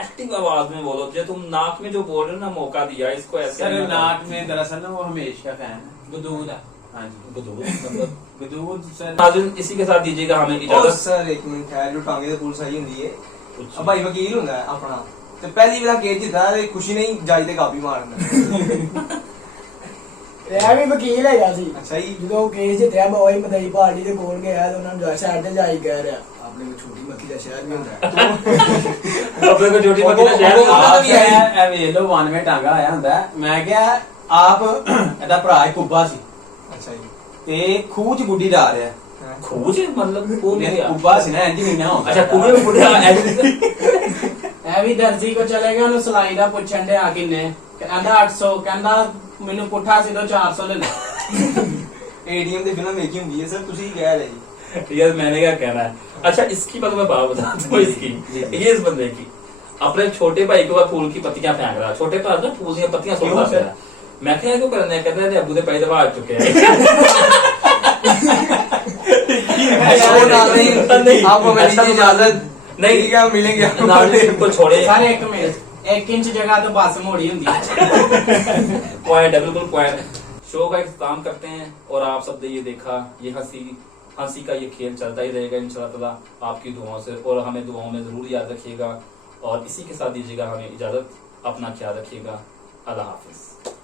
एक्टिंग आवाज में बोलो, जो तुम नाक में जो बोल रहे हो ना, मौका दिया इसको ऐसे। सर नाक में दरअसल ना वो हमेश का फैन है। ਗਦੂਦ ਆ। हाँ जी गदूद मतलब। गदूद सर नाज़रीन इसी के साथ दीजिएगा हमें ओ इजाजत। सर एक मिनट है जो टांगे ਤੇ ਪੁਲਿਸ ਆਈ ਹੁੰਦੀ ਏ अच्छा। ਭਾਈ ਵਕੀਲ ਹੁੰਦਾ ਹੈ ਆਪਣਾ ਤੇ ਪਹਿਲੀ ਵਾਰ ਕੇਸ ਜਿੱਤਾ ਤੇ ਖੁਸ਼ੀ ਨਹੀਂ ਜਾਈ ਤੇ ਕਾਬੀ ਮਾਰਨਾ ਇਹ ਵੀ ਵਕੀਲ ਹੈਗਾ ਸੀ। ਅੱਛਾ ਜੀ ਜਦੋਂ ਉਹ ਕੇਸ ਜਿੱਤਿਆ ਮੈਂ ਉਹੀ ਮਦਈ ਪਾਰਟੀ ਦੇ ਕੋਲ ਗਿਆ ਤੇ ਉਹਨਾਂ ਨੂੰ ਜਾ ਸਾਈਡ ਤੇ ਜਾਈ ਕਹਿ ਰਿਹਾ ਆਪਣੇ ਕੋ ਛੋਟੀ ਮੱਕੀ ਦਾ ਸ਼ਹਿਰ ਵੀ ਹੁੰਦਾ ਹੈ। अपने को छोटी मक्खी का शहर ਉਹ- में- ਉਹਦਾ ਵੀ ਆਈ। ਇਹ ਵੇਖ ਲੋ 92 ਟਾਂਗਾ ਆਇਆ ਹੁੰਦਾ ਹੈ। ਮੈਂ ਕਿਹਾ ਆਪ ਇਹਦਾ ਭਰਾ ਇੱਕ ਕੁੱਬਾ ਸੀ ਅੱਛਾ ਜੀ ਤੇ ਖੂਹ ਚ ਗੁੱਡੀ ਡਾ ਰਿਹਾ ਹਾਂ। खूज मतलब वो में गया। ਕੁੱਬਾ ਸੀ ਨਾ ਇੰਜ ਮਹੀਨਾ ਹੁੰਦਾ अच्छा कुएं में बुढ़िया ऐसे- ਇਹ ਵੀ ਦਰਜੀ ਕੋ ਚਲੇ ਗਿਆ ਉਹਨੂੰ ਸਲਾਈ ਦਾ ਪੁੱਛਣ ਦੇ ਆ ਕਿੰਨੇ ਕਹਿੰਦਾ 800 ਕਹਿੰਦਾ ਮੈਨੂੰ ਪੁੱਠਾ ਸੀ ਤਾਂ 400 ਲੈ ਲਓ एडीएम ਦੀ ਫਿਲਮ ਵੇਖੀ ਹੁੰਦੀ ਹੈ ਸਰ ਤੁਸੀਂ ਕਹਿ ਰਹੇ ਜੀ यार मैंने क्या कहना है। अच्छा इसकी बात मैं बात बताता हूँ इसकी, जी। ये इस बंदे की। अपने छोटे भाई के ऊपर फूल की पत्तियां फेंक रहा, छोटे भाई ना फूल की पत्तियां सुट रहा है। मैं क्या क्यों करने कहते हैं अबू दे पहले दफा आ चुके हैं। नहीं आपको मिली थी इजाजत नहीं। ठीक है हम मिलेंगे आपको ना जी, बिल्कुल छोड़े सर एक मिनट, 1 इंच जगह तो बस मोड़ी होती है। पॉइंट है, बिल्कुल पॉइंट। शो का इख्तिताम करते हैं और आप सब ने ये देखा, ये हंसी का ये खेल चलता ही रहेगा इंशाल्लाह ताला आपकी दुआओं से, और हमें दुआओं में जरूर याद रखिएगा। और इसी के साथ दीजिएगा हमें इजाजत, अपना ख्याल रखिएगा। अल्लाह हाफिज।